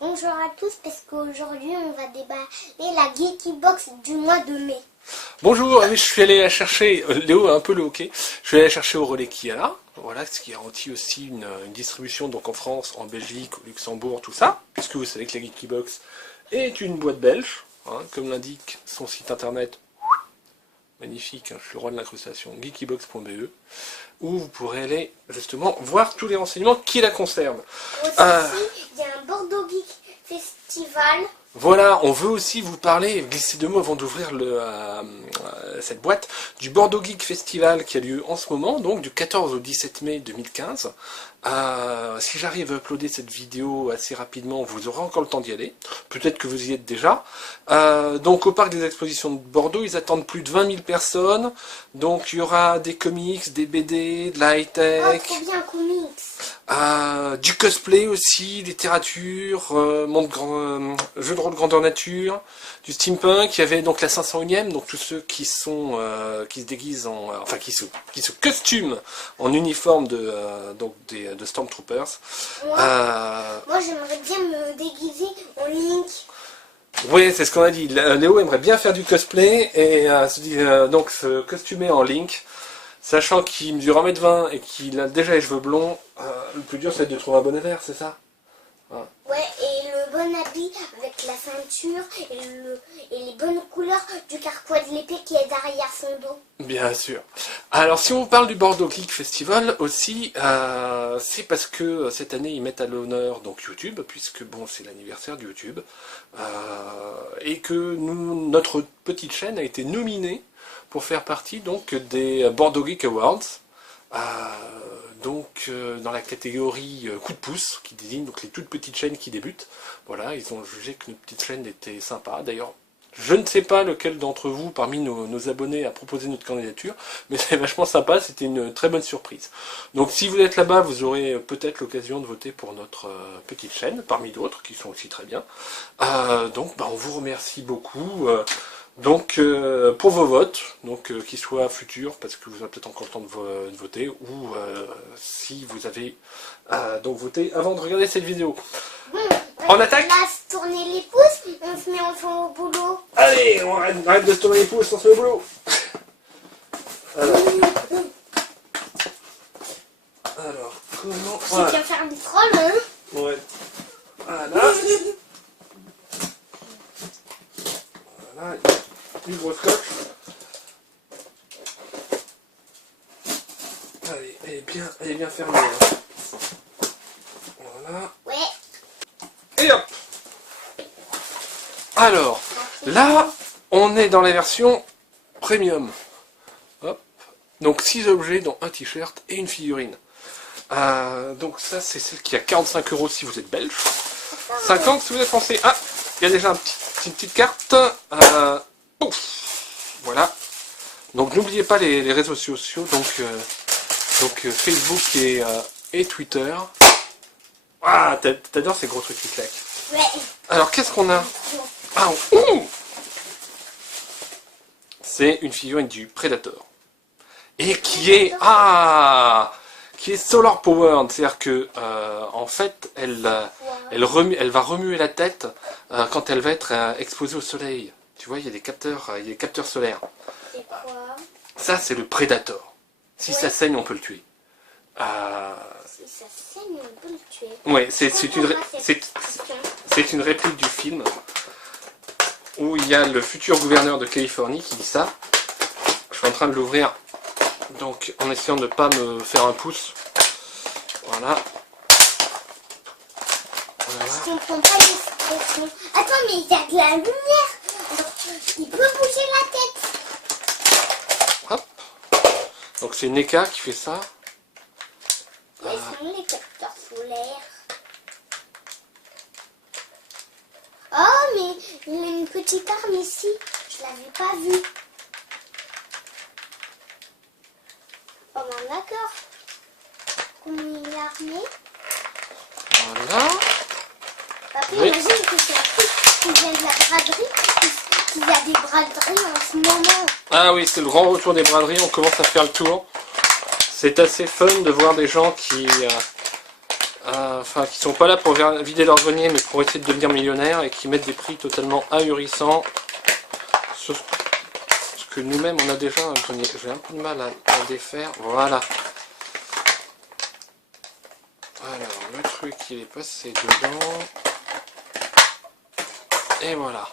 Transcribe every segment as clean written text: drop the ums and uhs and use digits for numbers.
Bonjour à tous, parce qu'aujourd'hui on va déballer la Geeky Box du mois de mai. Bonjour, oui, je suis allé la chercher, Léo a un peu le hockey, je suis allé la chercher au relais Kiala, voilà, ce qui garantit aussi une distribution donc en France, en Belgique, au Luxembourg, tout ça, puisque vous savez que la Geeky Box est une boîte belge, hein, comme l'indique son site internet, magnifique, hein, je suis le roi de l'incrustation, geekybox.be, où vous pourrez aller justement voir tous les renseignements qui la concernent. Aussi, il y a un Bordeaux Geek Festival. Voilà, on veut aussi vous parler, glisser deux mots avant d'ouvrir cette boîte, du Bordeaux Geek Festival qui a lieu en ce moment, donc du 14 au 17 mai 2015. Si j'arrive à uploader cette vidéo assez rapidement, vous aurez encore le temps d'y aller. Peut-être que vous y êtes déjà. Donc au parc des expositions de Bordeaux, ils attendent plus de 20 000 personnes. Donc il y aura des comics, des BD, de la high-tech. Oh, trop bien, comics. Du cosplay aussi, littérature, jeux de rôle grandeur nature, du steampunk. Il y avait donc la 501ème, donc tous ceux qui sont qui se déguisent en, enfin qui se costument en uniforme de Stormtroopers. Moi j'aimerais bien me déguiser en Link. Oui, c'est ce qu'on a dit. Léo aimerait bien faire du cosplay et donc se costumer en Link. Sachant qu'il mesure 1m20 et qu'il a déjà les cheveux blonds, le plus dur c'est de trouver un bonnet vert, c'est ça? Ouais, et le bon habit avec la ceinture et les bonnes couleurs du carquois de l'épée qui est derrière son dos. Bien sûr. Alors si on vous parle du Bordeaux Geek Festival aussi, c'est parce que cette année ils mettent à l'honneur donc YouTube, puisque bon c'est l'anniversaire de YouTube, et que notre petite chaîne a été nominée pour faire partie donc des Bordeaux Geek Awards, dans la catégorie coup de pouce, qui désigne donc les toutes petites chaînes qui débutent. Voilà, ils ont jugé que notre petite chaîne était sympa. D'ailleurs, je ne sais pas lequel d'entre vous, parmi nos abonnés, a proposé notre candidature, mais c'est vachement sympa, c'était une très bonne surprise. Donc si vous êtes là-bas, vous aurez peut-être l'occasion de voter pour notre petite chaîne, parmi d'autres, qui sont aussi très bien. Donc on vous remercie beaucoup. Donc pour vos votes, donc qu'ils soient futurs, parce que vous avez peut-être encore le temps de voter, ou si vous avez donc voté avant de regarder cette vidéo. On attaque? On laisse tourner les pouces, on se met enfin au boulot. Allez, on arrête de se tourner les pouces, on se met au boulot. Alors comment... C'est bien faire du troll, hein? Ouais. Voilà. Voilà. Une grosse coque. Allez, elle est bien fermée. Hein. Voilà. Ouais. Et hop. Alors, là, on est dans la version premium. Hop. Donc 6 objets, dont un t-shirt et une figurine. Donc ça, c'est celle qui a 45 € si vous êtes belge. 50 si vous êtes français. Ah, il y a déjà une petite carte. Ouf, voilà. Donc n'oubliez pas les réseaux sociaux, donc Facebook et Twitter. Ah, t'adores ces gros trucs qui claquent. Ouais. Alors qu'est-ce qu'on a? C'est une figurine du Predator. Et qui est solar powered, c'est-à-dire que en fait elle va remuer la tête quand elle va être exposée au soleil. Tu vois, il y a des capteurs solaires. C'est quoi? Ça, c'est le Predator. Si ça saigne, on peut le tuer. Si ça saigne, on peut le tuer. Ouais, c'est une réplique du film où il y a le futur gouverneur de Californie qui dit ça. Je suis en train de l'ouvrir, donc en essayant de ne pas me faire un pouce. Voilà. Je comprends pas l'expression. Attends, mais il y a de la lumière. Il peut bouger la tête. Hop. Donc c'est NECA qui fait ça. Ils sont les capteurs solaires. Oh, mais il a une petite arme ici. Je l'avais pas vue. Oh, ben d'accord. Comment il est armé? Voilà. Papa, Oui. imagine que c'est un truc qui vient de la braderie. Il y a des braderies en ce moment. Ah oui, c'est le grand retour des braderies, on commence à faire le tour. C'est assez fun de voir des gens qui enfin, qui sont pas là pour vider leur grenier, mais pour essayer de devenir millionnaires et qui mettent des prix totalement ahurissants sur ce que nous-mêmes on a déjà un grenier. J'ai un peu de mal à défaire. Voilà. Alors, le truc, il est passé dedans. Et voilà.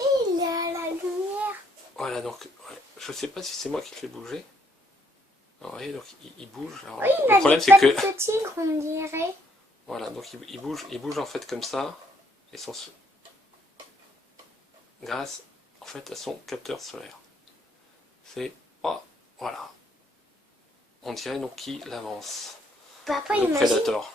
Il est à la lumière. Voilà, donc, ouais, je sais pas si c'est moi qui le fais bouger. Alors, vous voyez, donc il bouge. Alors, Oui, il le a problème, des c'est que... pattes de tigre, on dirait. Voilà, donc il bouge en fait comme ça. Et grâce, en fait, à son capteur solaire. C'est... Oh, voilà. On dirait donc qu'il avance. Papa, Le imagine Predator.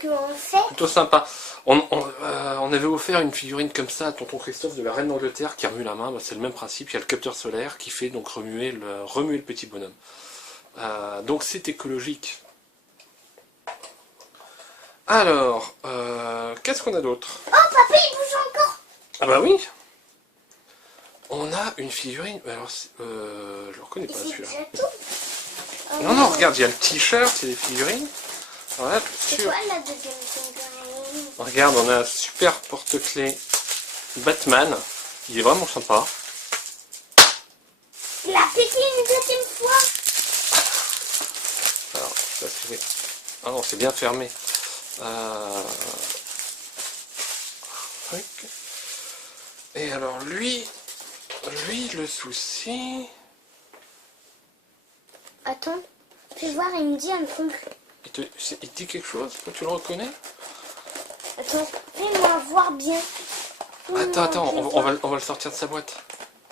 qu'on fait. Plutôt sympa. On avait offert une figurine comme ça à tonton Christophe de la Reine d'Angleterre qui remue la main. Bah, c'est le même principe. Il y a le capteur solaire qui fait donc remuer le petit bonhomme. Donc c'est écologique. Alors, qu'est-ce qu'on a d'autre? Oh, papa, il bouge encore. Ah bah oui. On a une figurine. Alors, je le reconnais Et pas c'est celui-là. déjà tout. Oh, Non, non, regarde, il y a le t-shirt, il y a des figurines. Voilà, C'est quoi la deuxième figurine? regarde, on a un super porte-clés Batman. Il est vraiment sympa. Il a pété une deuxième fois. Alors, ça c'est... Ah non, c'est bien fermé. Truc. Et alors lui, le souci... Attends, fais voir, il me dit un truc. Il te dit quelque chose? Toi, tu le reconnais? Attends, fais-moi voir bien. Attends, Fais-moi on voir. va le sortir de sa boîte.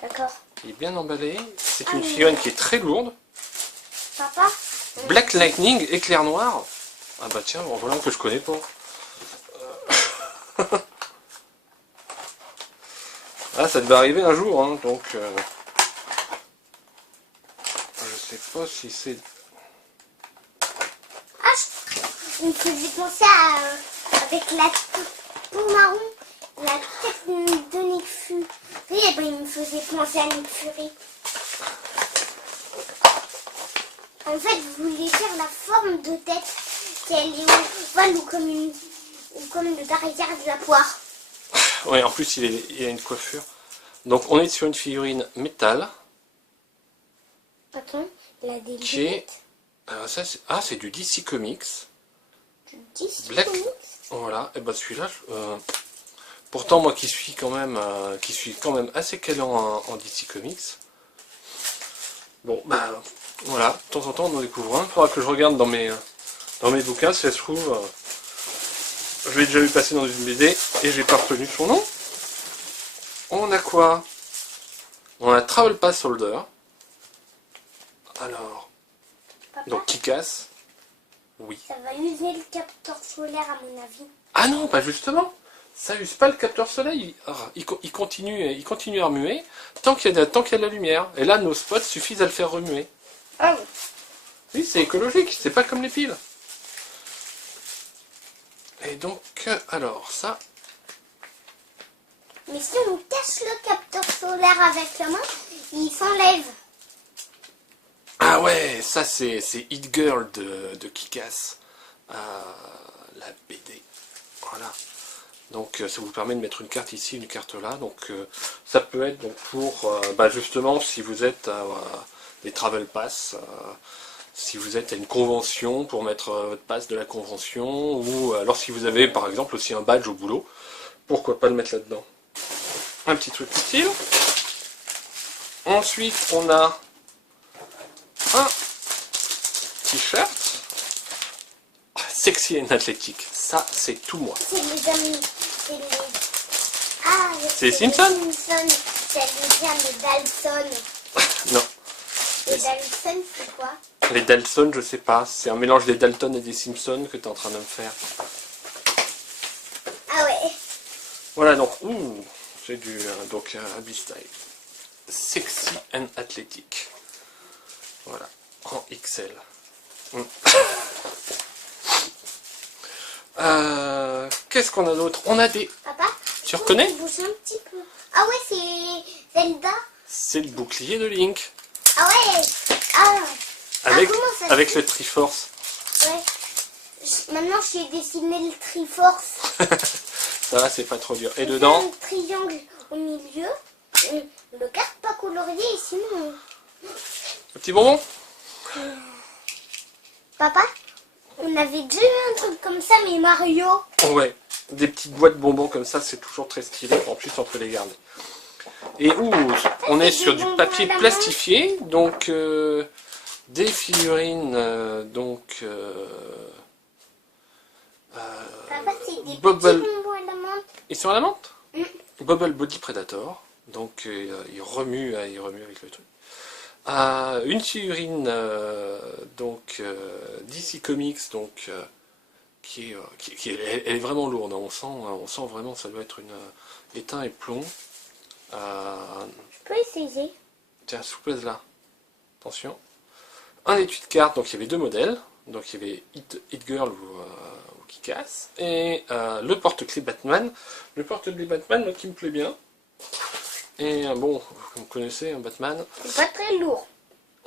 D'accord. Il est bien emballé. C'est Ah, une mais- figurine qui est très lourde. Papa, Black Lightning, éclair noir. Ah bah tiens, bon, voilà que je connais pas. Ah, ça devait arriver un jour, hein, donc... je sais pas si c'est... ah, il me faisait penser à... avec la peau marron, la tête de Nick Fury. Et ben, il me faisait penser à Nick Fury. En fait, vous voulez dire la forme de tête, si elle est ovale ou comme le derrière de la poire. Ouais, en plus, il a une coiffure. Donc, on est sur une figurine métal, Attends, il a des qui est... lunettes. c'est du DC Comics. Tu dis si Black. tu connais. Voilà, et bah celui-là... pourtant, moi qui suis quand même assez calé en DC Comics. Bon, bah... Voilà, de temps en temps, on en découvre un. Il faudra que je regarde dans mes bouquins, si ça se trouve... je l'ai déjà vu passer dans une BD, et j'ai pas retenu son nom. On a quoi? On a Travel Pass Holder. Alors, Papa, donc qui casse? Oui. ça va user le capteur solaire à mon avis. Ah non, pas justement. Ça use pas le capteur soleil. Il continue à remuer tant qu'il y a de la lumière. Et là, nos spots suffisent à le faire remuer. Ah oui. Oui, c'est écologique. C'est pas comme les piles. Et donc, alors ça. Mais si on cache le capteur solaire avec la main, il s'enlève. Ah ouais, ça c'est Hit Girl de Kick-Ass, la BD. Voilà. Donc ça vous permet de mettre une carte ici, une carte là. Donc ça peut être donc pour justement si vous êtes à des travel pass, si vous êtes à une convention pour mettre votre pass de la convention, ou alors si vous avez par exemple aussi un badge au boulot, pourquoi pas le mettre là-dedans. Un petit truc utile. Ensuite on a un t-shirt sexy and athlétique. Ça, c'est tout moi. C'est les amis. Ah, C'est les Simpsons. Ça vient de Dalton. Non. Les Dalton, c'est quoi? Les Dalton, je sais pas. C'est un mélange des Dalton et des Simpsons que tu es en train de me faire. Ah ouais. Voilà, donc, c'est du Abby Style. Sexy and athlétique. Voilà, en XL. Qu'est-ce qu'on a d'autre? On a des... Papa, Tu reconnais? il bouge un petit peu. Ah ouais, c'est Zelda. C'est le bouclier de Link. Ah ouais. Ah. Avec, comment ça se avec fait? le Triforce. Ouais. Maintenant, j'ai dessiné le Triforce. Ça va, c'est pas trop dur. Et J'ai dedans, fait un triangle au milieu. Le garde pas colorié, et sinon... le petit bonbon. Papa, on avait déjà eu un truc comme ça, mais Mario. Ouais, des petites boîtes bonbons comme ça, c'est toujours très stylé. En plus, on peut les garder. Et on est sur du papier plastifié, donc des figurines, Papa, c'est des Bubble. petits bonbons à la menthe. Ils sont à la menthe. Mm. Bubble Body Predator, donc il remue avec le truc. Une figurine DC Comics, donc elle est vraiment lourde. Hein. On sent vraiment, ça doit être une étain et plomb. Je peux essayer. Tiens, souplesse là. Attention. Un étui de cartes, donc il y avait deux modèles. Donc il y avait Hit Girl ou Kick-Ass. Et le porte-clés Batman. Le porte-clés Batman, moi, qui me plaît bien. Et bon, vous connaissez un Batman. C'est pas très lourd.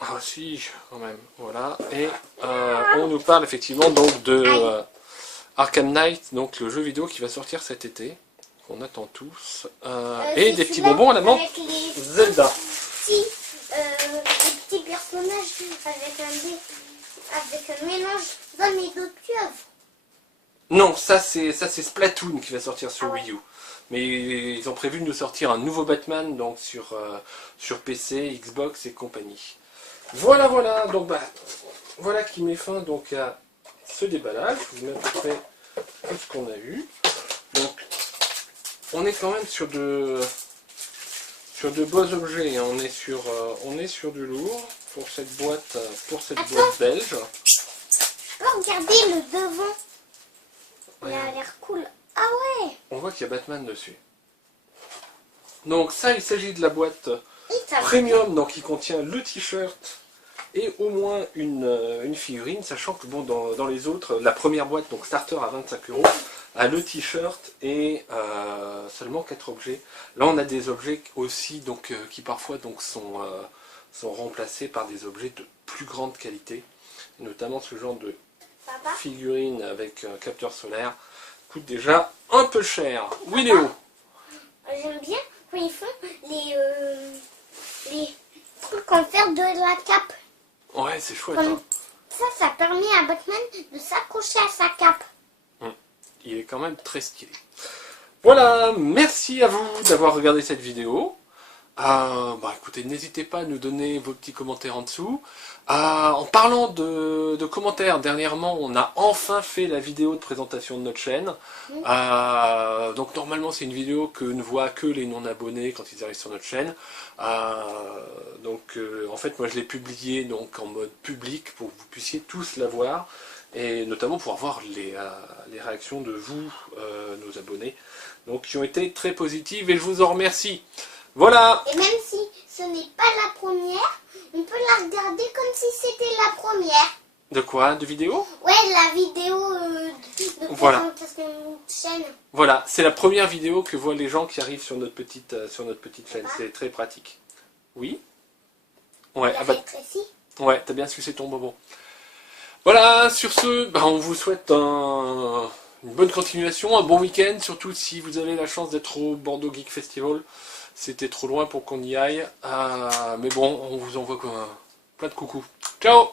Ah si, quand même. Voilà. Et on nous parle effectivement donc de Arkham Knight, donc le jeu vidéo qui va sortir cet été. Qu'on attend tous. Et des petits bonbons à la menthe. Avec les Zelda. les petits personnages avec un mélange d'hommes et d'autres pieuvres. Non, ça c'est Splatoon qui va sortir sur Ah ouais. Wii U. Mais ils ont prévu de nous sortir un nouveau Batman donc sur PC, Xbox et compagnie. Voilà, donc voilà qui met fin donc à ce déballage. Je vous mets à peu près tout ce qu'on a eu. Donc on est quand même sur de beaux objets. Hein. On est sur du lourd pour cette boîte belge. Je peux regarder le devant. Il a l'air cool. Ah ouais. On voit qu'il y a Batman dessus. Donc ça, il s'agit de la boîte Et ça premium, donc qui contient le t-shirt et au moins une figurine, sachant que bon, dans les autres, la première boîte, donc starter à 25 €, a le t-shirt et seulement 4 objets. Là, on a des objets aussi donc qui parfois donc sont remplacés par des objets de plus grande qualité, notamment ce genre de Papa, figurine avec un capteur solaire coûte déjà un peu cher. Oui Léo. j'aime bien quand ils font les trucs en fer de la cape. Ouais, c'est chouette. Comme Hein. ça permet à Batman de s'accrocher à sa cape. Il est quand même très stylé. Voilà, merci à vous d'avoir regardé cette vidéo. Écoutez, n'hésitez pas à nous donner vos petits commentaires en dessous. En parlant de commentaires, dernièrement, on a enfin fait la vidéo de présentation de notre chaîne. Donc normalement, c'est une vidéo que ne voient que les non-abonnés quand ils arrivent sur notre chaîne. En fait, moi, je l'ai publiée donc en mode public pour que vous puissiez tous la voir. Et notamment pour avoir les réactions de vous, nos abonnés, donc qui ont été très positives et je vous en remercie. Voilà. Et même si ce n'est pas la première, on peut la regarder comme si c'était la première. De quoi? De vidéo? Ouais, la vidéo de Voilà. présentation de chaîne. Voilà, c'est la première vidéo que voient les gens qui arrivent sur notre petite chaîne. Papa. C'est très pratique. Oui? Ouais, La rétrécie. ouais, t'as bien sucé ton bonbon. Voilà, sur ce, on vous souhaite une bonne continuation, un bon week-end, surtout si vous avez la chance d'être au Bordeaux Geek Festival. C'était trop loin pour qu'on y aille, mais bon, on vous envoie plein de coucous. Ciao!